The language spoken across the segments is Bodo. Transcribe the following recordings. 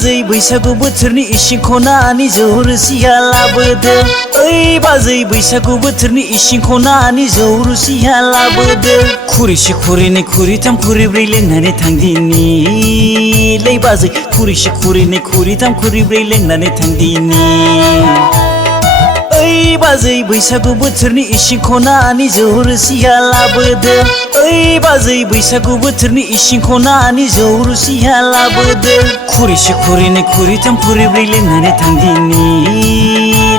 बाजै बैसागु बोथोरनि इसिं खनानि जौ रोसिया लाबोदो। ओइ बाजै बैसागु बोथोरनि इसिं खनानि जौ रोसिया लाबोदो। खुरैसे खुरैनै खुरैथाम खुरैब्रै लोंनानै थांदिनि लै बाजै खुरैसे खुरैनै खुरैथाम खुरैब्रै लोंनानै थांदिनि। ओइ बाजै बैसागु बोथोरनि इसिं खनानि जौ रोसिया लाबोदो। ओइ बाजै बैसागु बोथोरनि इसिं खनानि जौ रोसिया लाबोदो। खुरैसे खुरैनै खुरैथाम खुरैब्रै लोंनानै थांदिनि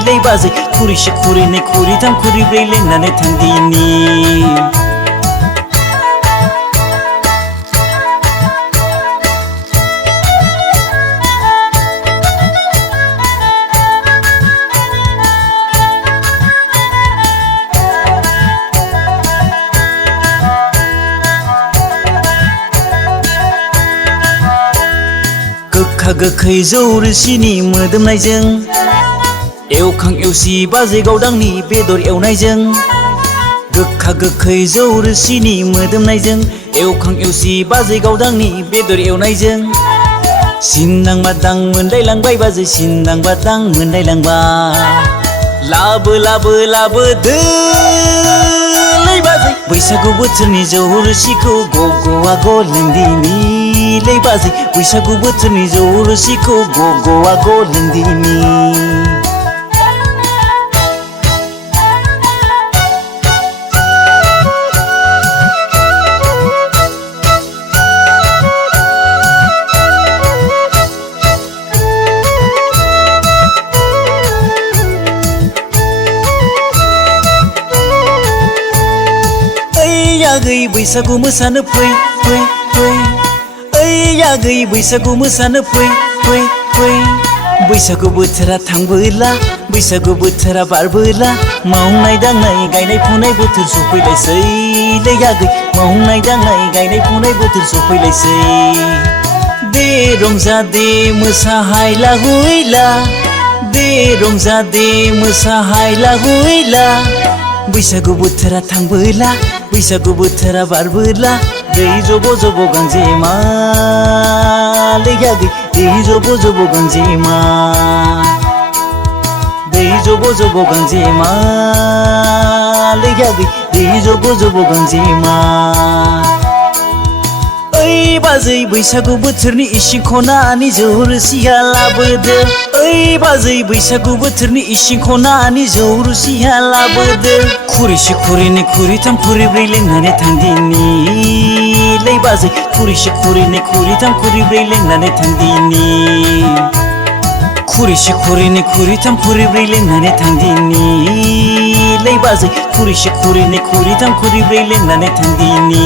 लै बाजै खुरैसे खुरैनै खुरैथाम खुरैब्रै लोंनानै थांदिनि। गोखा गोखै जौ रोसिनि मोदोमनायजों एवखां एवसि बाजै गावदांनि बेदर एवनायजों। गोखा गोखै जौ रोसिनि मोदोमनायजों एवखां एवसि बाजै गावदांनि बेदर एवनायजों। सिन्दां बादां मोनलायलांबाय बाजै सिन्दां बादां मोनलायलांबाय। लाबो लाबो लाबोदो लै बाजै बैसागु बोथोरनि जौ रोसिखौ गग'आ ग लोंदिनि लै बाजै बैसागु बोथोरनि जौ रोसिखौ गग'आ ग लोंदिनि। आगै बैसागु मोसानो फै फै फै। ओइ आगै बैसागु मोसानो फै फै फै। बैसागु बोथोरा थांबोला बैसागु बोथोरा बारबोला मावनाय दांनाय गायनाय फुनाय बोथोर सफैलायसै लै आगै मावनाय दांनाय गायनाय फुनाय बोथोर सफैलायसै। दे रंजा दे मोसाहायला हुइला दे रंजा दे मोसाहायला हुइला। बैसागु बोथोरा थांबोला बैसागु बोथोरा बारबोला दै जब' जब' गांजेमा लै आगै दै जब' जब' गांजेमा। दै जब' जब' गांजेमा लै आगै दै जब' जब' गांजेमा। ओइ बाजै बैसागु बोथोरनि इसिं खनानि जौ रोसिया लाबोदो। ओइ बाजै बैसागु बोथोरनि इसिं खनानि जौ रोसिया लाबोदो। खुरैसे खुरैनै खुरैथाम खुरैब्रै लोंनानै थांदिनि लै बाजै खुरैसे खुरैनै खुरैथाम खुरैब्रै लोंनानै थांदिनि। खुरैसे खुरैनै खुरैथाम खुरैब्रै लोंनानै थांदिनि लै बाजै खुरैसे खुरैनै खुरैथाम खुरैब्रै लोंनानै थांदिनि।